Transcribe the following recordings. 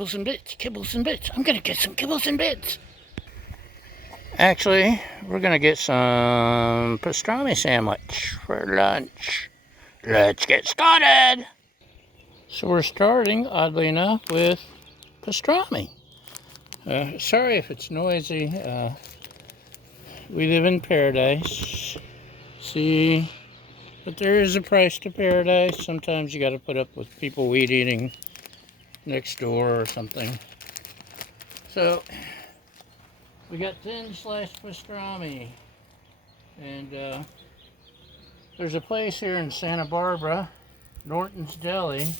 kibbles and bits, kibbles and bits. I'm gonna get some kibbles and bits. Actually, we're gonna get some pastrami sandwich for lunch. Let's get started. So we're starting, oddly enough, with pastrami. Sorry if it's noisy. We live in paradise. See, but there is a price to paradise. Sometimes you got to put up with people weed eating next door or something. So we got thin sliced pastrami, and there's a place here in Santa Barbara, Norton's Deli,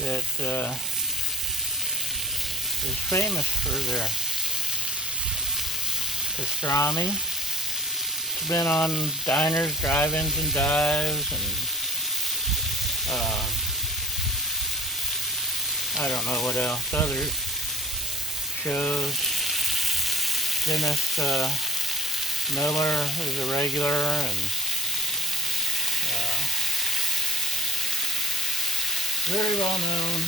that is famous for their pastrami. It's been on diners, drive-ins, and dives, and I don't know what else, other shows. Dennis Miller is a regular, and very well known.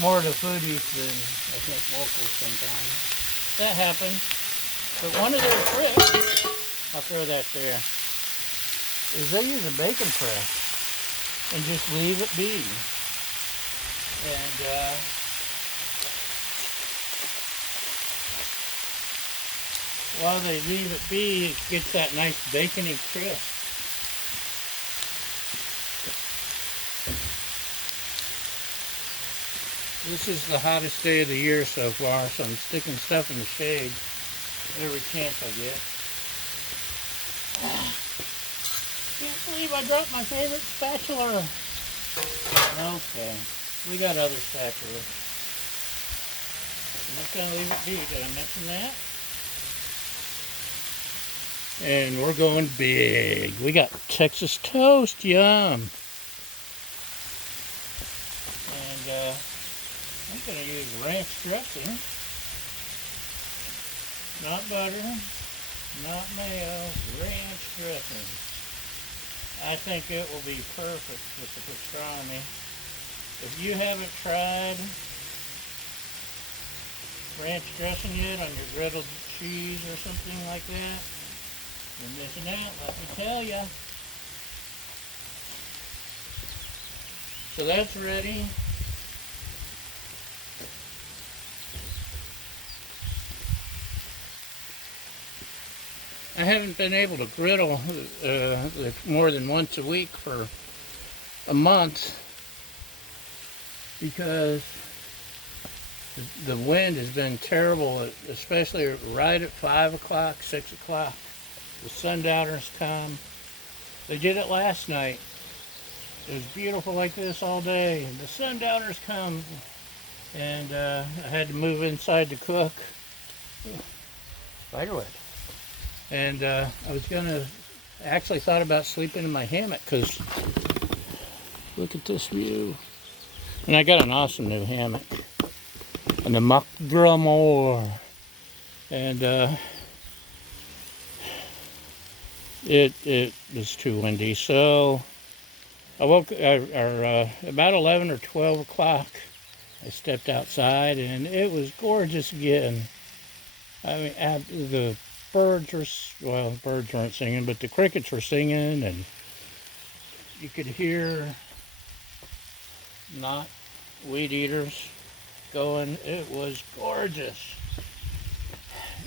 More of the foodies than I think locals sometimes. That happens. But one of their tricks, I'll throw that there, is they use a bacon press and just leave it be. And while they leave it be, it gets that nice bacony crisp. This is the hottest day of the year so far, so I'm sticking stuff in the shade every chance I get. Can't believe I dropped my favorite spatula. Okay, we got other spatulas. I'm not gonna leave it be. Did I mention that? And we're going big. We got Texas toast, yum. And I'm going to use ranch dressing, not butter, not mayo, ranch dressing. I think it will be perfect with the pastrami. If you haven't tried ranch dressing yet on your griddled cheese or something like that, you're missing out, let me tell ya. So that's ready. I haven't been able to griddle more than once a week for a month because the wind has been terrible, especially right at 5 o'clock, 6 o'clock. The sundowners come. They did it last night. It was beautiful like this all day. And the sundowners come, and I had to move inside to cook. Spider web. And I was actually thought about sleeping in my hammock because look at this view. And I got an awesome new hammock. And the Muck Drummer. And it was too windy. So I woke about 11 or 12 o'clock. I stepped outside and it was gorgeous again. I mean, the birds weren't singing, but the crickets were singing, and you could hear not weed eaters going. It was gorgeous.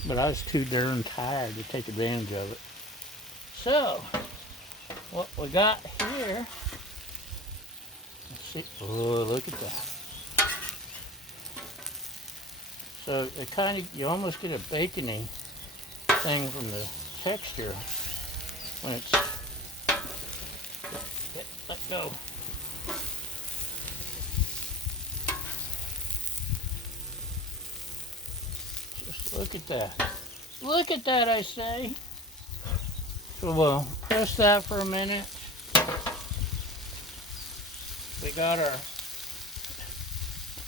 But I was too darn tired to take advantage of it. So, what we got here, let's see, oh, look at that. So it kind of, you almost get a bacony thing from the texture when it's, let go. Just look at that. Look at that, I say. So we'll press that for a minute. We got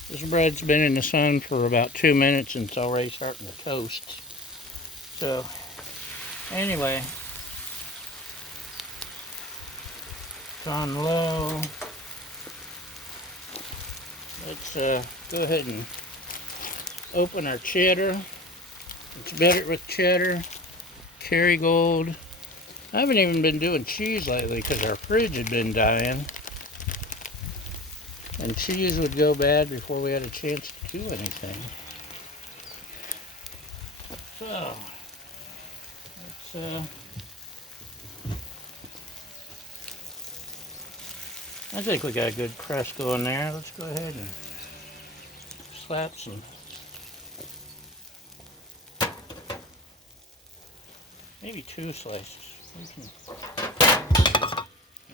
this bread's been in the sun for about 2 minutes and it's already starting to toast. So, anyway, It's on low. Let's go ahead and open our cheddar. It's better with cheddar, Kerrygold. I haven't even been doing cheese lately because our fridge had been dying. And cheese would go bad before we had a chance to do anything. So, let's, I think we got a good crust going there. Let's go ahead and slap some. Maybe 2 slices.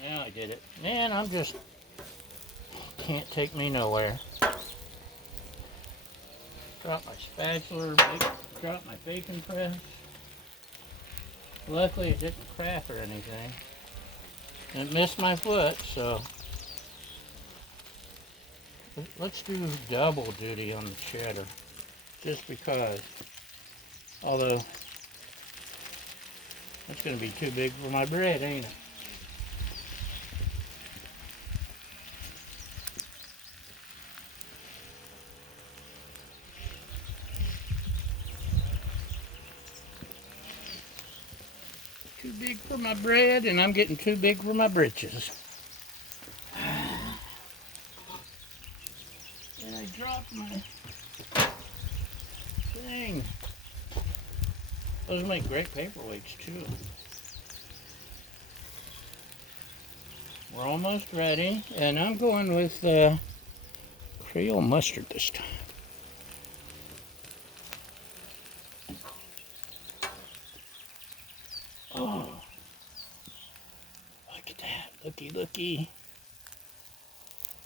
Now I did it. Man, I'm just, can't take me nowhere. Drop my spatula, drop my bacon press. Luckily it didn't crack or anything. It missed my foot, so let's do double duty on the cheddar. Just because. Although, that's going to be too big for my bread, ain't it? Too big for my bread, and I'm getting too big for my britches. And I dropped my thing. Those make great paperweights too. We're almost ready, and I'm going with Creole mustard this time. Oh, look at that. Looky, looky.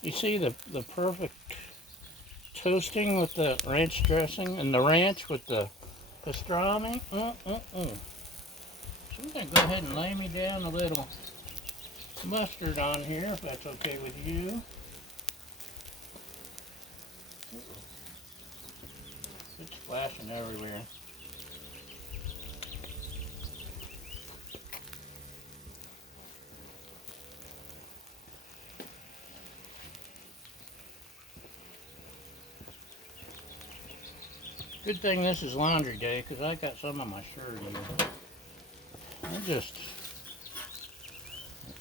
You see the perfect toasting with the ranch dressing and the ranch with the pastrami? So I'm going to go ahead and lay me down a little mustard on here, if that's okay with you. It's splashing everywhere. Good thing this is laundry day, because I got some on my shirt here. I just,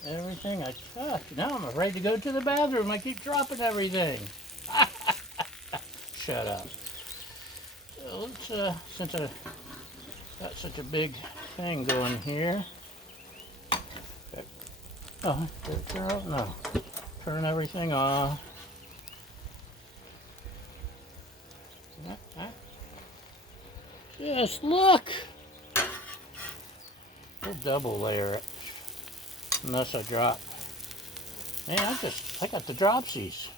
everything I touch. Now I'm afraid to go to the bathroom. I keep dropping everything. Shut up. So let's, since I got such a big thing going here. Oh, no. Turn everything off. Just look. We'll double layer it. Unless I drop. Man, I got the dropsies.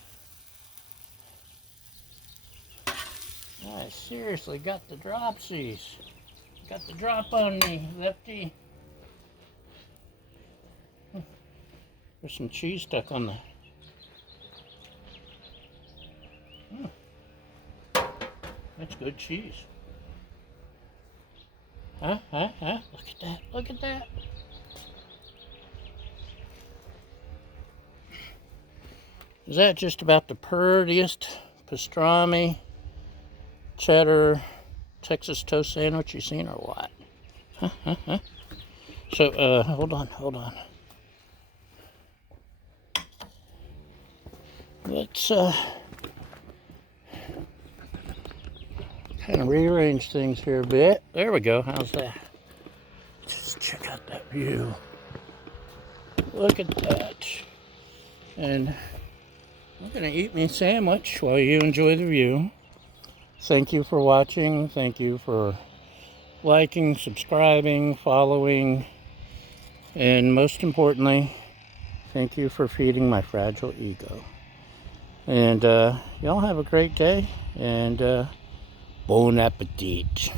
I seriously got the dropsies. Got the drop on me, lefty. There's some cheese stuck on the... That's good cheese. Huh? Look at that. Look at that. Is that just about the prettiest pastrami, cheddar, Texas toast sandwich you've seen or what? So, hold on. Let's, kind of rearrange things here a bit. There we go. How's that? Just check out that view. Look at that. And I'm going to eat me a sandwich while you enjoy the view. Thank you for watching. Thank you for liking, subscribing, following, and most importantly, thank you for feeding my fragile ego. And y'all have a great day, and bon appetit.